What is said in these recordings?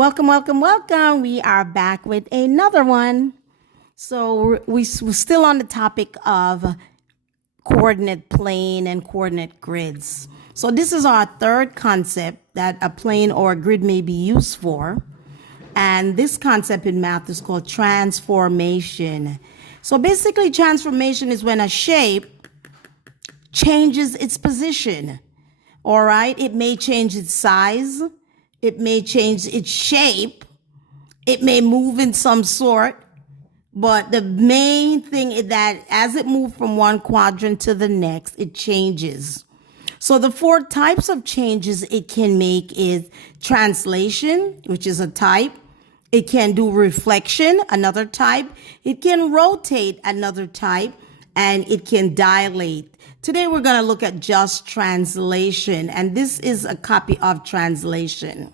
Welcome, welcome, welcome. We are back with another one. So we're still on the topic of coordinate plane and coordinate grids. So this is our third concept that a plane or a grid may be used for. And this concept in math is called transformation. So basically, transformation is when a shape changes its position. All right, it may change its size, it may change its shape, it may move in some sort, but the main thing is that as it moves from one quadrant to the next, it changes. So the four types of changes it can make is translation, which is a type. It can do reflection, another type. It can rotate, another type, and it can dilate. Today we're going to look at just translation, and this is a copy of translation.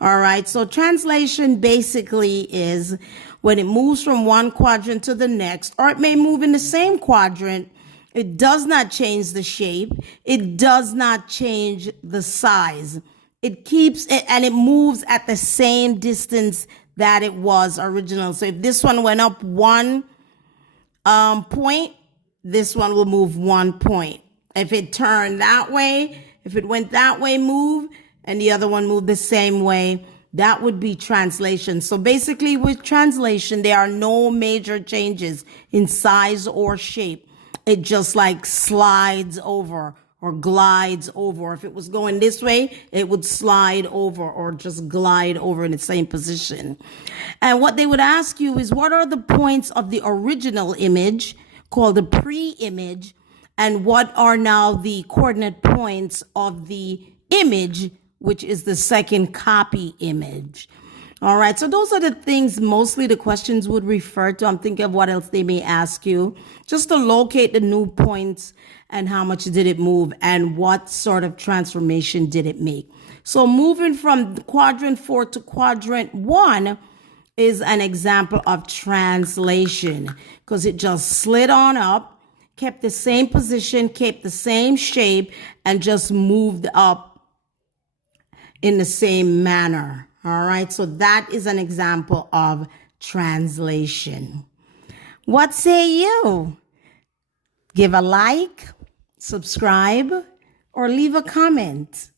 All right, so translation basically is when it moves from one quadrant to the next, or it may move in the same quadrant. It does not change the shape. It does not change the size. It keeps it, and it moves at the same distance that it was original. So if this one went up one point, this one will move 1 point. If it turned that way, if it went that way, move, and the other one moved the same way, that would be translation. So basically with translation, there are no major changes in size or shape. It just like slides over or glides over. If it was going this way, it would slide over or just glide over in the same position. And what they would ask you is, what are the points of the original image, called the pre-image, and what are now the coordinate points of the image, which is the second copy image. All right, so those are the things mostly the questions would refer to. I'm thinking of what else they may ask you, just to locate the new points and how much did it move and what sort of transformation did it make. So moving from quadrant 4 to quadrant 1 is an example of translation, because it just slid on up, kept the same position, kept the same shape, and just moved up in the same manner. All right, so that is an example of translation. What say you? Give a like, subscribe, or leave a comment.